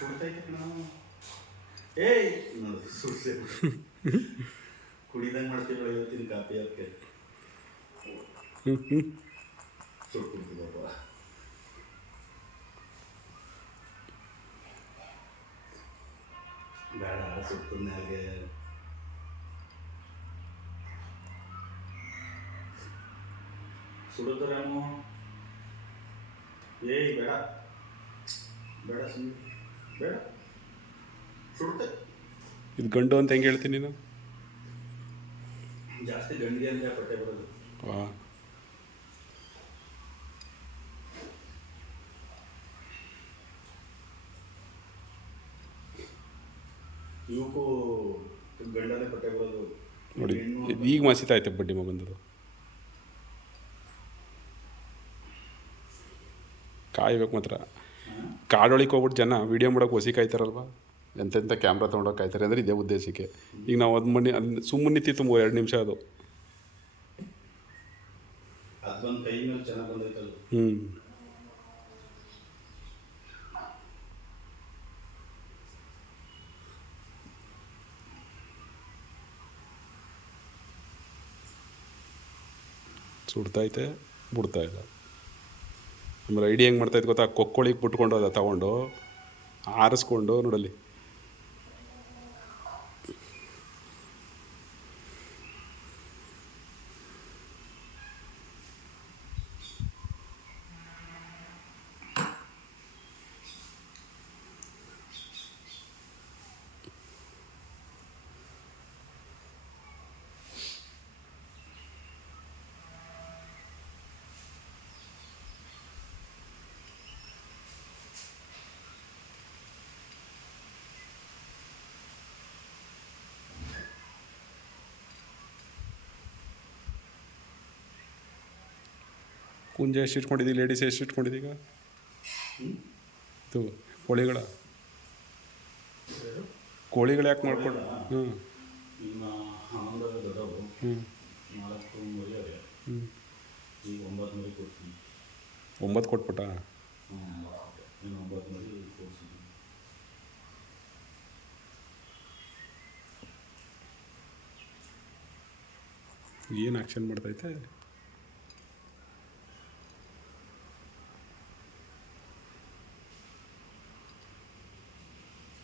ಸುಡ್ತೈತೆ ಕಣ ಏಯ್ ನೋಡಿ ಸುಡ್ಸೆ ಕುಡಿದಂಗೆ ಮಾಡ್ತೀವಿ ಇವತ್ತಿನ ಕಾಪಿ ಅದಕ್ಕೆ ಸುಡ್ಕೊಡ್ತೀವಪ್ಪ ಬೇಡ ಸುಡ್ತದ ಮ್ಯಾಗೆ ಸುಡುತ್ತರಾಮು ಏಯ್ ಬೇಡ ಬೇಡ ಸುಮ್ಮನೆ ಬೇಡ ಸುಡುತ್ತೆ ಇದು ಗಂಡು ಅಂತ ಹೆಂಗೆ ಹೇಳ್ತೀನಿ ನೀನು ಜಾಸ್ತಿ ಗಂಡಿಗೆ ಅಂತ ಪಟ್ಟೆ ಬರೋದು ಇವಕ್ಕೂ ಗಂಡನೇ ಪಟ್ಟೆ ಬರೋದು ನೋಡಿ ಈಗ ಮಸಿತಾ ಐತೆ ಬಡ್ಡಿ ಮಗಂದು ಕಾಯ್ಬೇಕು ಮಾತ್ರ ಕಾಡೊಳಿಗೆ ಹೋಗ್ಬಿಟ್ಟು ಜನ ವೀಡಿಯೋ ಮಾಡೋಕೆ ಹೊಸಿ ಕಾಯ್ತಾರಲ್ವ ಎಂತೆಂಥ ಕ್ಯಾಮ್ರಾ ತೊಗೊಂಡೋಗಿ ಕಾಯ್ತಾರೆ ಅಂದರೆ ಇದೇ ಉದ್ದೇಶಕ್ಕೆ ಈಗ ನಾವು ಅದು ಸುಮ್ಮನೆ ನಿಂತಿತ್ತು 2 ನಿಮಿಷ ಅದು ಕೈ ಮೇಲೆ ಚೆನ್ನಾಗಿ ಬಂದೈತಲ್ಲ ಸುಡ್ತೈತೆ ಬಿಡ್ತಾ ಇಲ್ಲ ಆಮೇಲೆ ಐಡಿ ಹೆಂಗೆ ಮಾಡ್ತಾಯಿತ್ತು ಗೊತ್ತಾ ಕೊಕ್ಕೋಳಿಗೆ ಬಿಟ್ಕೊಂಡು ಅದ ತಗೊಂಡು ಆರಿಸ್ಕೊಂಡು ನೋಡಲ್ಲಿ ಕುಂಜ ಎಷ್ಟು ಇಟ್ಕೊಂಡಿದ್ದೀವಿ ಲೇಡೀಸ್ ಎಷ್ಟು ಇಟ್ಕೊಂಡಿದ್ದೀಗ ಇದು ಕೋಳಿಗಳು ಯಾಕೆ ಮಾಡ್ಕೊಂಡು ಹ್ಞೂ ಹ್ಞೂ 9 ಕೊಟ್ಬಿಟ್ಟ ಏನು ಆ್ಯಕ್ಷನ್ ಮಾಡ್ತೈತೆ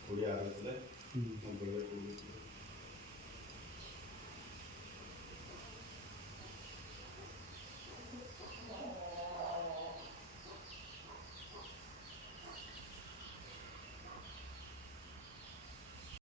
ಕುಡಿ ಆಗುತ್ತೆ